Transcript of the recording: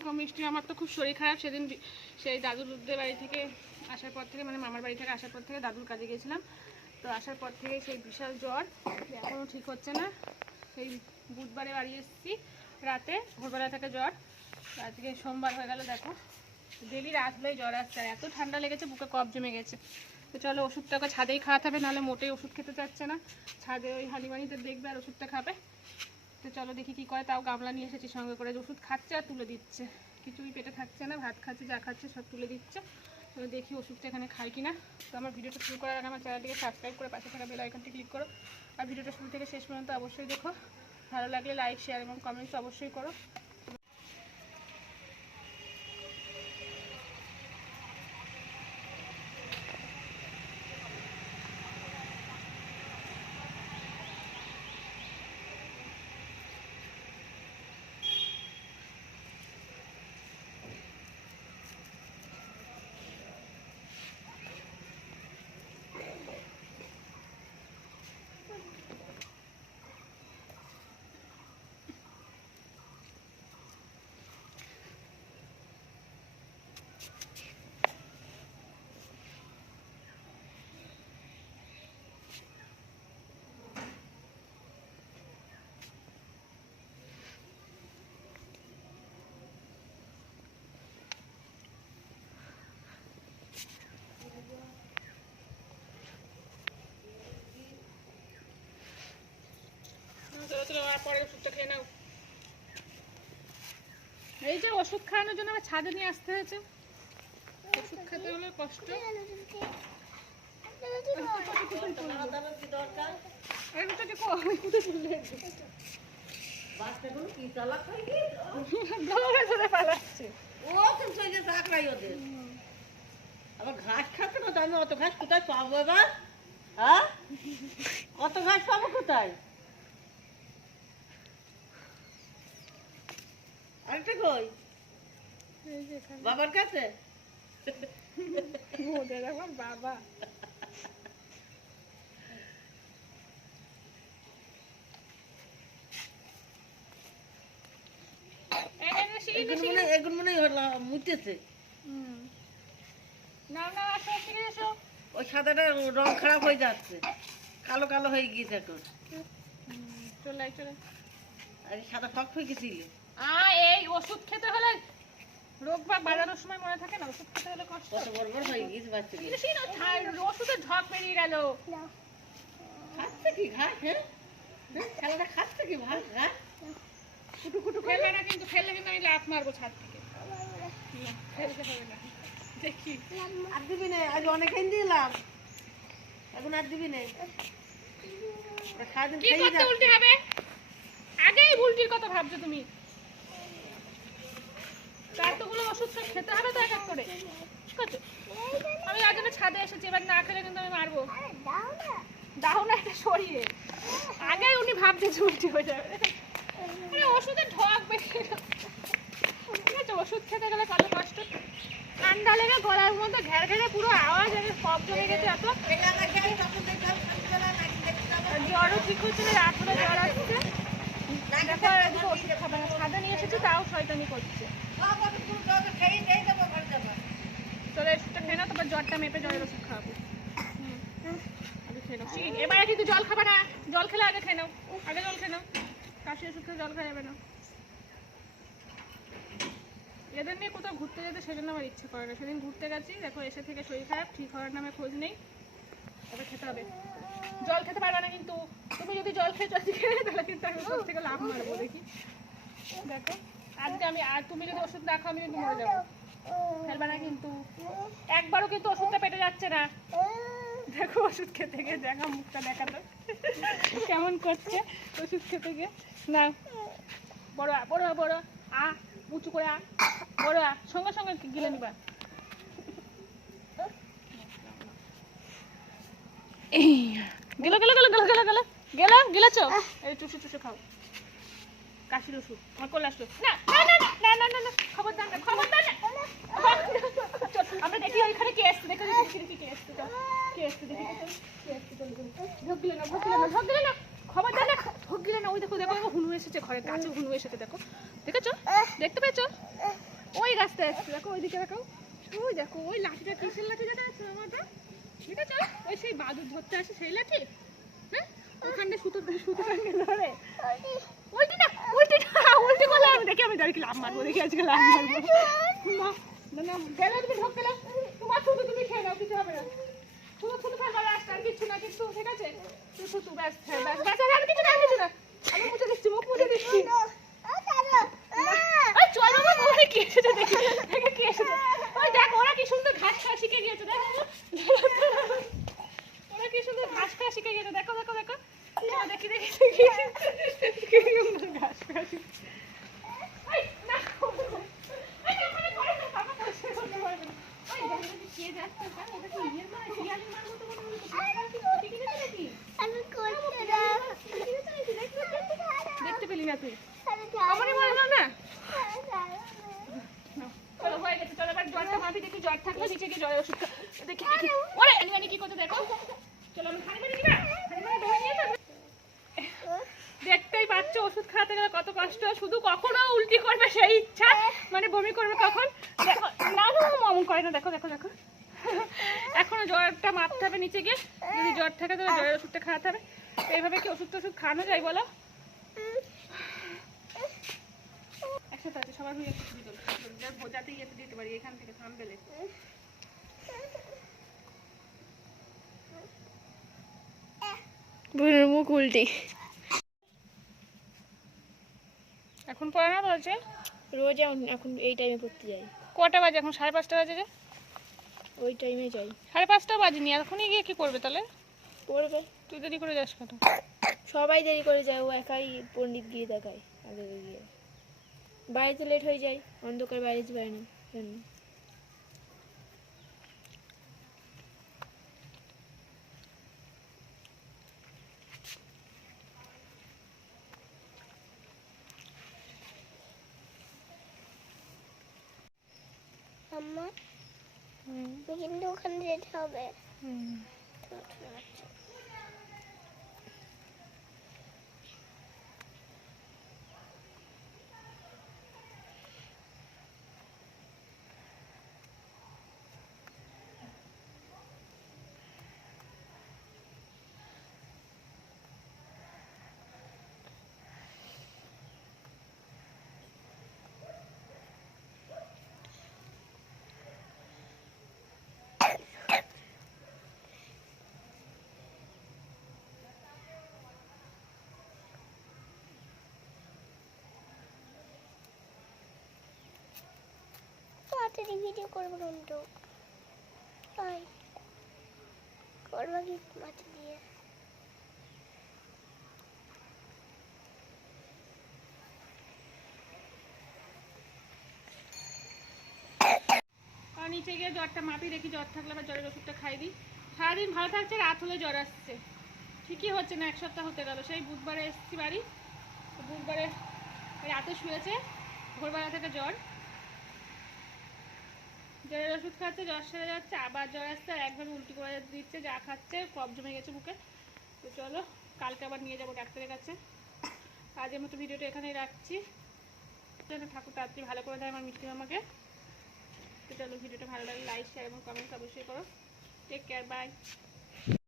দেখো মিষ্টি, আমার তো খুব শরীর খারাপ। সেদিন সেই সেই দাদুদের বাড়ি থেকে আসার পর থেকে মানে মামার বাড়ি থেকে আসার পর থেকে দাদুর কাজে গেছিলাম। তো আসার পর থেকে সেই বিশাল জ্বর এখনও ঠিক হচ্ছে না। সেই বুধবারে বাড়ি এসেছি, রাতে, ভোরবেলা থেকে জ্বর। আজকে সোমবার হয়ে গেল, দেখো। ডেলি রাত হলেই জ্বর আসছে, আর এত ঠান্ডা লেগেছে, বুকে কফ জমে গেছে। তো চলো ওষুধটাকে ছাদেই খাওয়াতে হবে, নাহলে মোটেই ওষুধ খেতে চাচ্ছে না। ছাদে ওই হানিমানিতে দেখবে আর ওষুধটা খাবে। তো চলো দেখি কি করে, তাও গামলা নিয়ে এসেছি সঙ্গে করে ওষুধ খাচ্ছে আর তুলে দিচ্ছে। কিছুই পেটে থাকছে না, ভাত খাচ্ছে, যা খাচ্ছে সব তুলে দিচ্ছে। তো দেখি ওষুধটা এখানে খাই কিনা। তো আমার ভিডিওটা শুরু করার আগে আমার চ্যানেলটিকে সাবস্ক্রাইব করে পাশে থাকা বেল আইকনটি ক্লিক করো। আর ভিডিওটা শুরু থেকে শেষ পর্যন্ত অবশ্যই দেখো। ভালো লাগলে লাইক শেয়ার এবং কমেন্টস অবশ্যই করো চলো চলো আর পরে ওষুধটা খেয়ে নাও। এই যে ওষুধ খাওয়ানোর জন্য আমার ছাদে নিয়ে আসতে হয়েছে। ওষুধ খেতে হলে কষ্ট। আবার ঘাস খাচ্ছে না তো আমি অত ঘাস কোথায় পাবো এবার? হ্যাঁ? অত ঘাস পাবো কোথায়? আরেকটা কই? বাবার কাছে? ওদের আমার বাবা। মনে হয় মুতেছে ওই সাদাটা রং খারাপ হয়ে যাচ্ছে। কালো কালো হয়ে গিয়েছে এখন। চলে চলে। আর সাদা ফক হয়ে গেছিল। আ এই ওষুধ খেতে হলে রোগ বা বাজানোর সময় মনে থাকে না ওষুধ খেতে হলে কষ্ট। কত বড় বড় হয়ে গিয়েছে সেই না, ঝক বেরিয়ে গেল। খাচ্ছে কি ঘাস হ্যাঁ? হ্যাঁ? খেলাটা খাচ্ছে কি ভাত ঘাস? কুটু কুটু না কিন্তু ফেললে কিন্তু আমি লাফ মারবো ছাদ থেকে। না, হবে না। দেখি। আর দিবি না আজ অনেকদিন দিলাম। এখন আর দিবি না। সারাদিন খেয়ে হবে? আগেই উল্টির কথা ভাবছ তুমি। তার তো গুলো ওষুধ খেতে হবে তো এক এক করে। আমি আগে ছাদে এসেছি, এবার না খেলে কিন্তু আমি মারবো। দাও না, এটা সরিয়ে। আগেই উনি ভাবছে উল্টি হয়ে যাবে। আরে ওষুধে ঢক বেশি। ঠিক আছে, ওষুধ খেতে গেলে কত কষ্ট। ঠান্ডা লেগে গলার মধ্যে ঘের ঘেরে পুরো আওয়াজ আর সব জমে গেছে এত। জ্বরও ঠিক হচ্ছে না, রাত জ্বর আসছে। দেখো ওষুধ খাবে ছাদে নিয়ে এসেছি, তাও শয়তানি করছে। খেলে খেলে এদের নিয়ে কোথাও ঘুরতে যেতে সেজন্য আমার ইচ্ছে করে না। সেদিন ঘুরতে গেছি, দেখো এসে থেকে শরীর খারাপ, ঠিক হওয়ার নামে খোঁজ নেই। তবে খেতে হবে। জল খেতে পারবে না কিন্তু। তুমি যদি জল খেয়ে আজকে তাহলে কিন্তু আমি ওষুধ থেকে লাভ মারবো, দেখি। দেখো। আজকে আমি আর তুমি যদি ওষুধ না খাও, আমি কিন্তু মরে যাব। ফেলবে না কিন্তু। একবারও কিন্তু ওষুধটা পেটে যাচ্ছে না। দেখো ওষুধ খেতে গিয়ে, দেখা মুখটা দেখাতো কেমন করছে ওষুধ খেতে গিয়ে। না। বড় বড় বড় আ। উঁচু করে আ। বড় আ। সঙ্গে সঙ্গে গিলে নিবা। গেলো গেলো গেলো গেলো গেলো গেলো। গেলো, গেলেছো? এই চুষে চুষে খাও। কাশির ওষুধ কোলে আসলো। না না না না না না না খবরদার না খবরদার না। আমরা দেখি ওইখানে কে আসছে দেখো দেখি কে আসছে কে আসছে দেখি। কে আসছে না, ঢোক না না, খবরদার না না। ওই দেখো দেখো হুনু এসেছে ঘরে কাছে, হুনু এসেছে, দেখো। দেখেছ? দেখতে পেয়েছ? ওই রাস্তায় আসছে দেখো, ওইদিকে দেখো। ওই দেখো, ওই লাঠিটা কিসের লাঠি যেটা আছে, আমারটা? ঠিক আছে ওই সেই বাদুর ধরতে আসে সেই লাঠি? হ্যাঁ? ওখানে সুতো সুতো ধরে। না উল্টি না উল্টি করলে আমি দেখি আমি দেখি লাভ মারবো দেখি আজকে লাভ মারবো। মা, না না গেলে তুমি ঢোক গেলে তোমার শুধু তুমি খেয়ে নাও কিছু হবে না। শুধু শুধু খাবার আসতে আর কিছু না কিছু ঠিক আছে? শুধু শুধু ব্যাস হ্যাঁ ব্যাস ব্যাস আর কিছু না কিছু না। আমি মুছে দিচ্ছি মুখ মুছে দিচ্ছি। চল। বাবা ওখানে কি এসেছে দেখি দেখে কি এসেছে। ওই দেখ ওরা কি সুন্দর ঘাস খাওয়া শিখে গিয়েছে দেখো। ওরা কি সুন্দর ঘাস খাওয়া শিখে গিয়েছে দেখো দেখো। দেখো দেখি দেখি দেখি। দেখতে পেলি না তুই আমারই মনে হলো না চলো হয়ে গেছে চলো এবার জ্বরটা মাপি দেখি জ্বর নিচে গিয়ে জ্বরের ওষুধ দেখি দেখি ওরে এলিমানি কি করতে দেখো চলো। আমি খানি। দেখতেই পাচ্ছ, ওষুধ খাওয়াতে গেলে কত কষ্ট, শুধু কখনো উল্টি করবে সেই ইচ্ছা মানে বমি করবে কখন? দেখো, না অমন করে না, দেখো দেখো দেখো। এখনও জ্বরটা মাপতে হবে নিচে গিয়ে, যদি জ্বর থাকে তাহলে জ্বরের ওষুধটা খাওয়াতে হবে। এইভাবে কি ওষুধ টষুধ খাওয়ানো যায়, বলো? মুখ উল্টি। এখন পড়ে না বলছে? রোজ এখন এখন এই টাইমে পড়তে যাই। কটা বাজে এখন? সাড়ে পাঁচটা বাজে যে? ওই টাইমে যাই। সাড়ে পাঁচটা বাজেনি এখনই গিয়ে কি করবে তাহলে? পড়বে। তুই দেরি করে যাস কেন? সবাই দেরি করে যায় ও একাই পণ্ডিত গিয়ে দেখায়। আগে গিয়ে। বাড়িতে লেট হয়ে যায় অন্ধকার বাইরে যেতে পারে না আম্মা কিন্তু ওখানে যেতে হবে। তাড়াতাড়ি ভিডিও করব কিন্তু তাই কি মাছ দিয়ে? নিচে গিয়ে জ্বরটা মাপি, দেখি জ্বর থাকলে আবার জ্বরের ওষুধটা খাই দিই। সারাদিন ভালো থাকছে, রাত হলে জ্বর আসছে। ঠিকই হচ্ছে না, এক সপ্তাহ হতে গেল। সেই বুধবারে এসেছি বাড়ি। বুধবারে রাতে শুয়েছে, ভোরবেলা থেকে জ্বর। জ্বরের ওষুধ খাচ্ছে, জ্বর সেরে যাচ্ছে, আবার জ্বর আসছে, আর একবার উল্টি করে দিচ্ছে, যা খাচ্ছে, কফ জমে গেছে মুখে। তো চলো, কালকে আবার নিয়ে যাব ডাক্তারের কাছে। আজের মতো ভিডিওটা এখানেই রাখছি। যেন ঠাকুর তাড়াতাড়ি ভালো করে দেয় আমার মিষ্টি মামাকে। তো চলো ভিডিওটা ভালো লাগে লাইক শেয়ার এবং কমেন্টস অবশ্যই করো। Take care bye